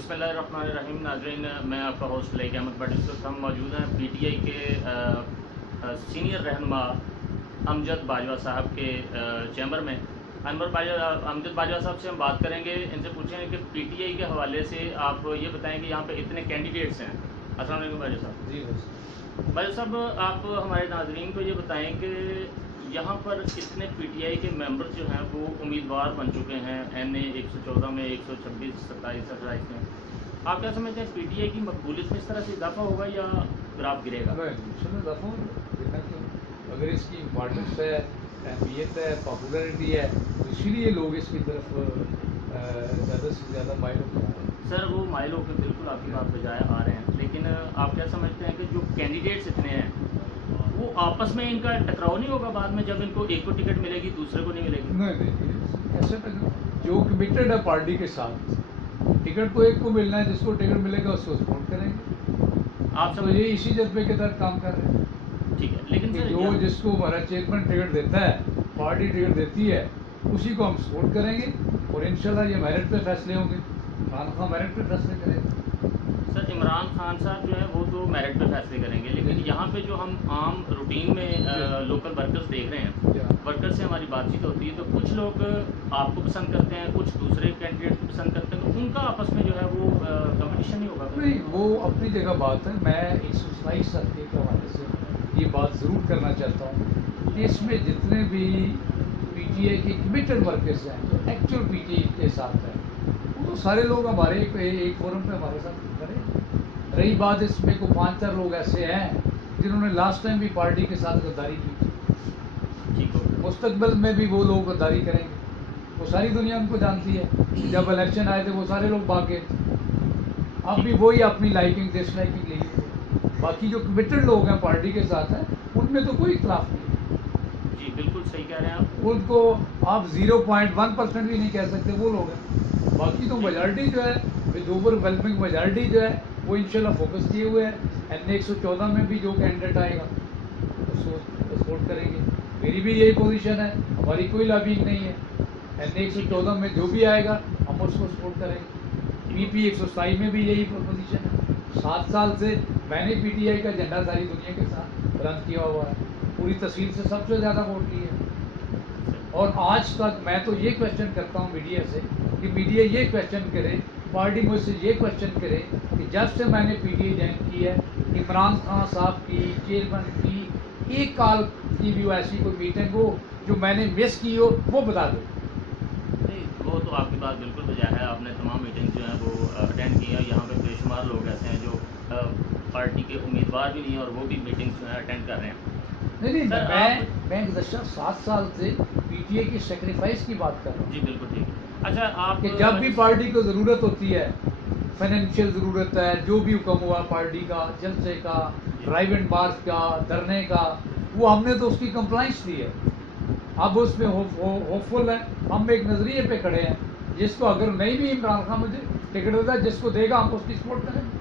बिस्मिल्लाहिर्रहमानिर्रहीम। नाज़रीन, मैं आपका होस्ट लाइक अहमद बट इस वक्त हम मौजूद हैं पीटीआई के सीनियर रहनुमा अमजद बाजवा साहब के चैम्बर में। अमजद बाजवा साहब से हम बात करेंगे, इनसे पूछेंगे कि पीटीआई के हवाले से आप ये बताएं कि यहाँ पे इतने कैंडिडेट्स हैं। अस्सलाम वालेकुम बाजवा साहब। जी बाजवा साहब, आप हमारे नाज़रीन को ये बताएं कि यहाँ पर कितने पीटीआई के मेंबर जो हैं वो उम्मीदवार बन चुके हैं NA 114 में, 126, 27, 28 में। आप क्या समझते हैं पीटीआई की मकबूलियत में इस तरह से इजाफा होगा या ग्राफ गिरेगा? अगर इसकी इम्पोर्टेंस है, अहमियत है, पॉपुलरिटी है, तो इसीलिए लोग इसकी तरफ ज़्यादा से ज़्यादा माइल होते हैं। सर, वो माइल होकर बिल्कुल आपकी बात बजाय आ रहे हैं, लेकिन आप क्या समझते हैं कि जो कैंडिडेट्स इतने हैं वो आपस में इनका टकराव नहीं होगा बाद में, जब इनको एक को टिकट मिलेगी दूसरे को नहीं मिलेगी? नहीं, ऐसे तो जो कमिटेड है पार्टी के साथ, टिकट तो एक को मिलना है, जिसको टिकट मिलेगा उसको सपोर्ट करेंगे। आप तो ये इसी जज्बे के तहत काम कर रहे हैं। ठीक है, लेकिन सर जो जिसको हमारा चेयरमैन टिकट देता है, पार्टी टिकट देती है, उसी को हम सपोर्ट करेंगे और इंशाल्लाह ये मेरिट पे फैसले होंगे। खान मेरिट पे फैसले करेंगे। सर, इमरान खान साहब जो है वो तो मेरिट पे फैसले करेंगे, लेकिन यहाँ पे जो हम आम रूटीन में लोकल वर्कर्स देख रहे हैं, वर्कर्स से हमारी बातचीत होती है तो कुछ लोग आपको पसंद करते हैं, कुछ दूसरे कैंडिडेट को पसंद करते हैं, तो उनका आपस में जो है वो कंपटीशन नहीं होगा? नहीं, वो अपनी जगह बात है। मैं 127 के हवाले से ये बात ज़रूर करना चाहता हूँ कि इसमें जितने भी पीटीआई के कमिटेड वर्कर्स हैं, जो एक्चुअल पीटीआई के साथ हैं, वो तो सारे लोग हमारे एक फोरम पे हमारे साथ खड़े। रही बात इसमें को 5-4 लोग ऐसे हैं जिन्होंने लास्ट टाइम भी पार्टी के साथ गद्दारी की थी, ठीक हो, मुस्तकबिल में भी वो लोग गद्दारी करेंगे। वो सारी दुनिया उनको जानती है। जब इलेक्शन आए थे वो सारे लोग भाग गए, अब भी वही अपनी लाइकिंग डिसलाइकिंग ले ली। बाकी जो कमिटेड लोग हैं पार्टी के साथ हैं, उनमें तो कोई इख्तलाफ नहीं है। जी बिल्कुल सही कह रहे हैं आप। उनको आप 0.1% भी नहीं कह सकते, वो लोग हैं। बाकी तो मेजॉरिटी जो है, ओवरवेलमिंग मेजॉरिटी जो है, वो इंशाल्लाह फोकस किए हुए हैं। NA 114 में भी जो कैंडिडेट आएगा उसको सपोर्ट करेंगे। मेरी भी यही पोजीशन है, हमारी कोई लॉबिंग नहीं है। NA 114 में जो भी आएगा हम उसको सपोर्ट करेंगे। PP 127 में भी यही पोजीशन है। 7 साल से मैंने पीटीआई का झंडा सारी दुनिया के साथ बुलंद किया हुआ है, पूरी तहसील से सबसे ज़्यादा वोट लिए हैं। और आज तक मैं तो ये क्वेश्चन करता हूँ मीडिया से कि मीडिया ये क्वेश्चन करे, पार्टी मुझसे ये क्वेश्चन करे कि जब से मैंने पीटीआई ज्वाइन की है, इमरान खान साहब की, चेयरमैन की एक कॉल की भी ऐसी कोई मीटिंग हो जो मैंने मिस की हो, वो बता दो। नहीं, वो तो आपकी बात बिल्कुल बजाय है। आपने तमाम मीटिंग जो है वो अटेंड की है। यहाँ पे बेशुमार लोग ऐसे हैं जो पार्टी के उम्मीदवार भी नहीं है और वो भी मीटिंग्स जो है अटेंड कर रहे हैं। नहीं, मैं गुज़श्ता 7 साल से पीटीआई की सेक्रीफाइस की बात कर रहा हूँ। जी बिल्कुल ठीक है। अच्छा, आप कि जब भी पार्टी को ज़रूरत होती है, फाइनेंशियल ज़रूरत है, जो भी हुक्म हुआ पार्टी का, जलसे का, ड्राइव एंड मार्च का, धरने का, वो हमने तो उसकी कंप्लाइंस दी है। अब उसमें होपफुल है, हम एक नज़रिए पे खड़े हैं, जिसको अगर नहीं भी इमरान खान मुझे टिकट देता है, जिसको देगा हम उसकी सपोर्ट करेंगे।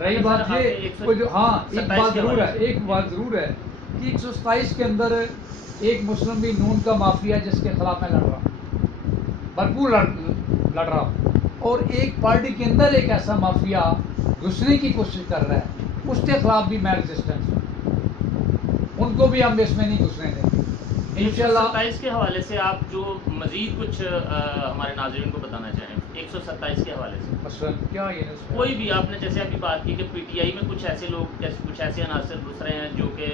रही बात ये जो, हाँ, एक बात ज़रूर है कि 127 के अंदर एक मुस्लिम भी नून का माफिया जिसके खिलाफ मैं लड़ रहा हूँ, भरपूर लड़ रहा हूँ, और एक पार्टी के अंदर एक ऐसा माफिया घुसने की कोशिश कर रहा है, उसके खिलाफ भी मैं रेजिस्टेंस हूँ। उनको भी हम इसमें नहीं घुसने देंगे इंशाल्लाह। 127 के हवाले से आप जो मजीद कुछ हमारे नाज़रीन को बताना चाहें 127 के हवाले से? मसलन क्या ये कोई भी, आपने जैसे अभी बात की कि पीटीआई में कुछ ऐसे लोग, कुछ ऐसे अनासर घुस रहे हैं जो कि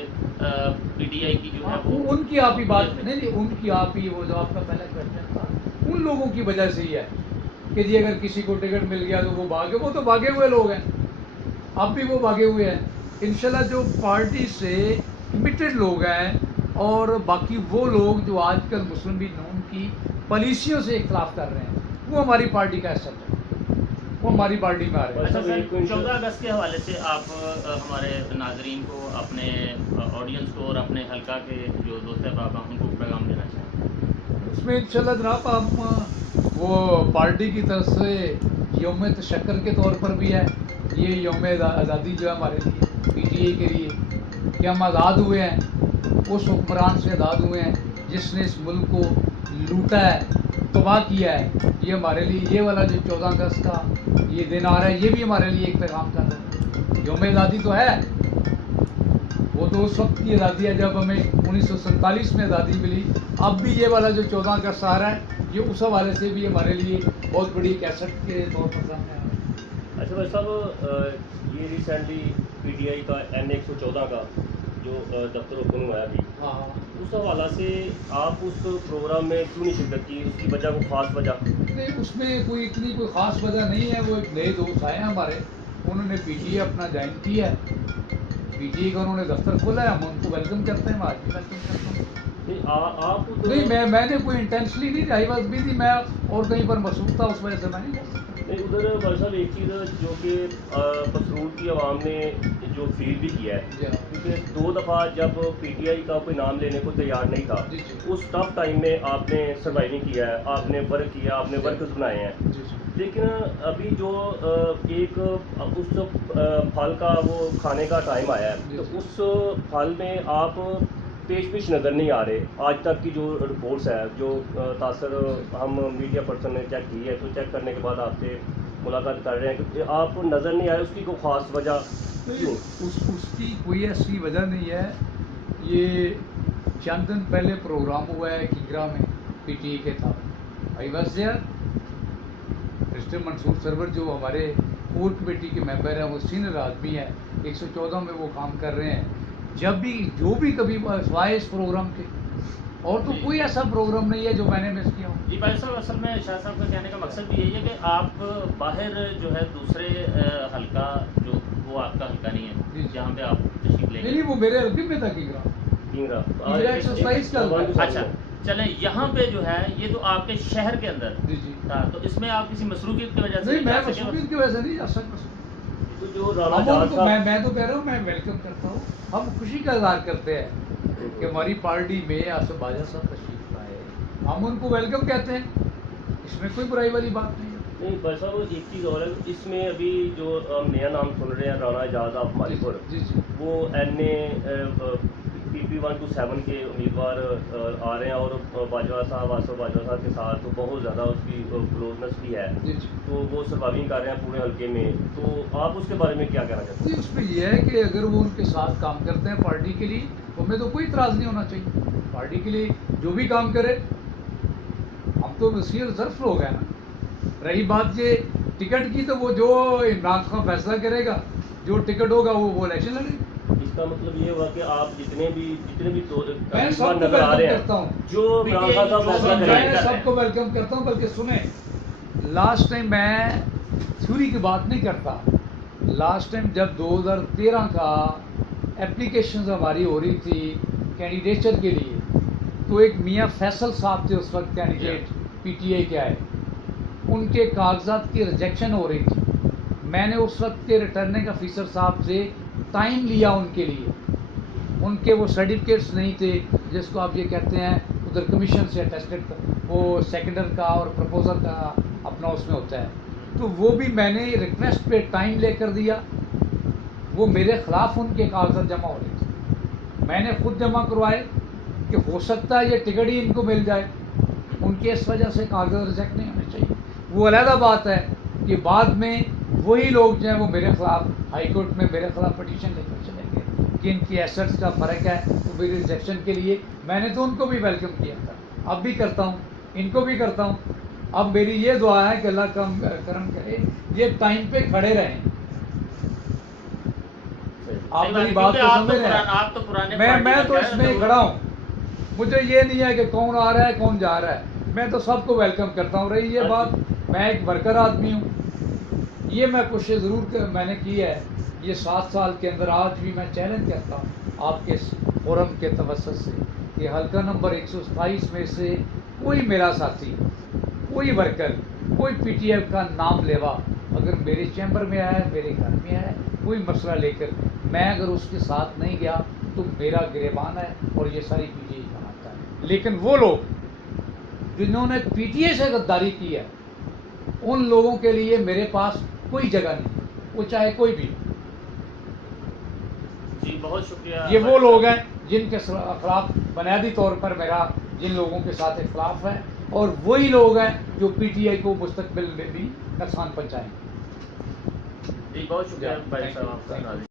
पीटीआई की जो है वो उनकी आप ही बात नहीं, उनकी आप ही, वो जो आपका पहला क्वेश्चन था, उन लोगों की वजह से ही है कि जी अगर किसी को टिकट मिल गया तो वो भागे। वो तो भागे हुए लोग हैं, अब भी वो भागे हुए हैं। इंशाल्लाह जो पार्टी से कमिटेड लोग हैं और बाकी वो लोग जो आजकल मुस्लिम लीग नून की पॉलिसियों से इख्तलाफ कर रहे हैं, वो हमारी पार्टी का एसेट है, वो हमारी पार्टी में आ रहे हैं। अच्छा सर, 14 अगस्त के हवाले से आप हमारे नाजरीन को, अपने ऑडियंस को और अपने हल्का के जो दोस्त बाबा उनको पैगाम देना चाहें? उसमें इंशाल्लाह जनाब हम वो पार्टी की तरफ से यौम तशक्कर के तौर पर भी है, ये यौम आज़ादी जो है हमारे लिए, पीटीआई के लिए, कि हम आज़ाद हुए हैं, उस हुक्मरान से आज़ाद हुए हैं जिसने इस मुल्क को लूटा है, तबाह किया है। ये हमारे लिए ये वाला जो 14 अगस्त का ये दिन आ रहा है, ये भी हमारे लिए एक पैगाम कर रहा है। यौम आज़ादी तो है, वो तो उस वक्त की आज़ादी है जब हमें 1947 में आज़ादी मिली। अब भी ये वाला जो 14 अगस्त आ रहा है, ये उस हवाले से भी हमारे लिए बहुत बड़ी कैसेट के तौर पर सामने आ रहा है। अच्छा भाई साहब, ये रिसेंटली पीटीआई का N114 का जो दफ्तर ओपन हुआ है अभी, हाँ, उस हवाला से आप उस प्रोग्राम में क्यों नहीं शिरकत की? उसकी वजह को खास वजह? नहीं, उसमें कोई इतनी कोई ख़ास वजह नहीं है। वो एक नए दोस्त आए हैं हमारे, उन्होंने पीटीए अपना ज्वाइन किया है। पीटीए का उन्होंने दफ्तर खोला है, हम उनको वेलकम करते हैं, मैं आज भी वेलकम करता हूँ। नहीं, आप तो नहीं, मैंने कोई इंटेंशनली नहीं, आई वॉज बिजी, मैं और कहीं पर मसरूफ था, उस वजह से मैं नहीं कर सकता। नहीं, उधर भाई साहब एक चीज़ जो कि पसरूर की आवाम ने जो फील भी किया है, जी हाँ। क्योंकि 2 दफ़ा जब पीटीआई का कोई नाम लेने को तैयार नहीं था, जी, जी। उस टफ टाइम में आपने सर्वाइविंग किया है, आपने वर्क किया, आपने वर्कर्स बनाए हैं। जी, जी। लेकिन अभी जो एक उस फल का वो खाने का टाइम आया है, जी, तो जी। उस फल में आप पेश नज़र नहीं आ रहे। आज तक की जो रिपोर्ट्स है, जो तासर हम मीडिया पर्सन ने चेक की है, तो चेक करने के बाद आपसे मुलाकात कर रहे हैं कि आप नज़र नहीं आए। उसकी कोई ख़ास वजह क्यों? उसकी कोई ऐसी वजह नहीं है। ये चंद दिन पहले प्रोग्राम हुआ है किगरा में, पीटीए के था। I was there. Mister Mansoor Sarwar जो हमारे कोर कमेटी के मेंबर हैं, वो सीनियर आदमी है, 114 में वो काम कर रहे हैं। जब भी जो भी कभी वाइस प्रोग्राम के, और तो कोई ऐसा प्रोग्राम नहीं है जो मैंने मिस किया हो। जी भाई साहब, असल में शाह साहब का कहने का मकसद भी यही है कि आप बाहर जो है दूसरे हल्का, जो वो आपका हल्का नहीं जी। है जहाँ पे आप तशरीफ नहीं, लेंगे। वो मेरे हल्के में था किगरा। किंगरा एक्सरसाइज का अच्छा, चलें, यहाँ पे जो है ये तो आपके शहर के अंदर जी, जी। था, तो इसमें आप किसी मसरूफियत की वजह से नहीं, मैं जा सके? मसूलियत की वजह से नहीं जा सकता। तो जो राणा हम जहाज उनको, साहब, मैं तो कह रहा हूँ, मैं वेलकम करता हूँ। हम खुशी का इजहार करते हैं कि हमारी पार्टी में आसिफ बाजा साहब तशरीफ लाए, हम उनको वेलकम कहते हैं, इसमें कोई बुराई वाली बात नहीं है। नहीं भाई साहब, एक चीज़ और है, इसमें अभी जो नया नाम सुन रहे हैं, राणा एजाज ऑफ मालीपुर, जी, जी। वो PP 127 के उम्मीदवार आ रहे हैं, और बाजवा साहब, आसिफ बाजवा साहब के साथ तो बहुत ज़्यादा उसकी क्लोजनेस भी है, जी, जी। तो वो सर्वाइविंग कर रहे हैं पूरे हल्के में। तो आप उसके बारे में क्या कहना चाहते जी, उसमें यह है कि अगर वो उनके साथ काम करते हैं पार्टी के लिए, तो हमें तो कोई इतराज़ नहीं होना चाहिए। पार्टी के लिए जो भी काम करे, हम तो वसीर ज़र्फ लोग हैं ना। रही बात ये टिकट की, तो वो जो इमरान खान फैसला करेगा, जो टिकट होगा वो इलेक्शन लड़ेगा। हैं? इसका मतलब ये हुआ कि आप जितने भी मैं सबको नजर आ वेलकम रहे करता हैं, हूँ, जो इमरान खान साहब फैसला मैं करेंगे, मैं सबको वेलकम करता हूँ। बल्कि सुने, लास्ट टाइम मैं थ्योरी की बात नहीं करता। लास्ट टाइम जब 2013 का एप्लीकेशन हमारी हो रही थी कैंडिडेचर के लिए, तो एक मियाँ फैसल साहब थे उस वक्त कैंडिडेट, पीटीआई के आए, उनके कागजात की रिजेक्शन हो रही थी। मैंने उस वक्त के रिटर्निंग ऑफिसर साहब से टाइम लिया उनके लिए। उनके वो सर्टिफिकेट्स नहीं थे, जिसको आप ये कहते हैं उधर कमीशन से अटेस्टेड, वो सेकेंडर का और प्रपोजर का अपना उसमें होता है। तो वो भी मैंने रिक्वेस्ट पे टाइम लेकर दिया। वो मेरे ख़िलाफ़ उनके कागजात जमा हो रहे थे, मैंने खुद जमा करवाए कि हो सकता है ये टिकट ही इनको मिल जाए। उनके इस वजह से कागजात रिजेक्ट नहीं होने चाहिए। वो अलहदा बात है कि बाद में वही लोग जो हैं वो मेरे ख़िलाफ़ हाई कोर्ट में मेरे ख़िलाफ़ पटिशन लेकर चलेंगे कि इनकी एसेट्स का फ़र्क है, तो मेरी रिजेक्शन के लिए मैंने तो उनको भी वेलकम किया था, अब भी करता हूँ, इनको भी करता हूँ। अब मेरी ये दुआ है कि अल्लाह करम करे, ये टाइम पे खड़े रहें। आप मेरी बात को समझ रहे हैं? आप तो पुराने मैं तो इसमें खड़ा हूँ। मुझे ये नहीं है कि कौन आ रहा है कौन जा रहा है, मैं तो सबको वेलकम करता हूँ। रही ये बात, मैं एक वर्कर आदमी हूँ, ये मैं कोशिश ज़रूर मैंने की है। ये 7 साल के अंदर आज भी मैं चैलेंज करता हूँ आपके फोरम के तवज्जुह से कि हल्का नंबर 127 में से कोई मेरा साथी, कोई वर्कर, कोई पीटीआई का नाम लेवा अगर मेरे चैम्बर में आया, मेरे घर में आया, कोई मसला लेकर, मैं अगर उसके साथ नहीं गया तो मेरा गिरेबान है और ये सारी पीटीआई का आता है। लेकिन वो लोग जिन्होंने पीटीआई से गद्दारी की है, उन लोगों के लिए मेरे पास कोई जगह नहीं, वो चाहे कोई भी। जी, बहुत शुक्रिया। ये वो लोग हैं जिनके खिलाफ बुनियादी तौर पर मेरा जिन लोगों के साथ इख्लाफ है, और वही लोग हैं जो पीटीआई को मुस्तकबिल में भी नुकसान पहुंचाएंगे। जी बहुत शुक्रिया Yeah, भाई thank साहब you, आपका। thank you.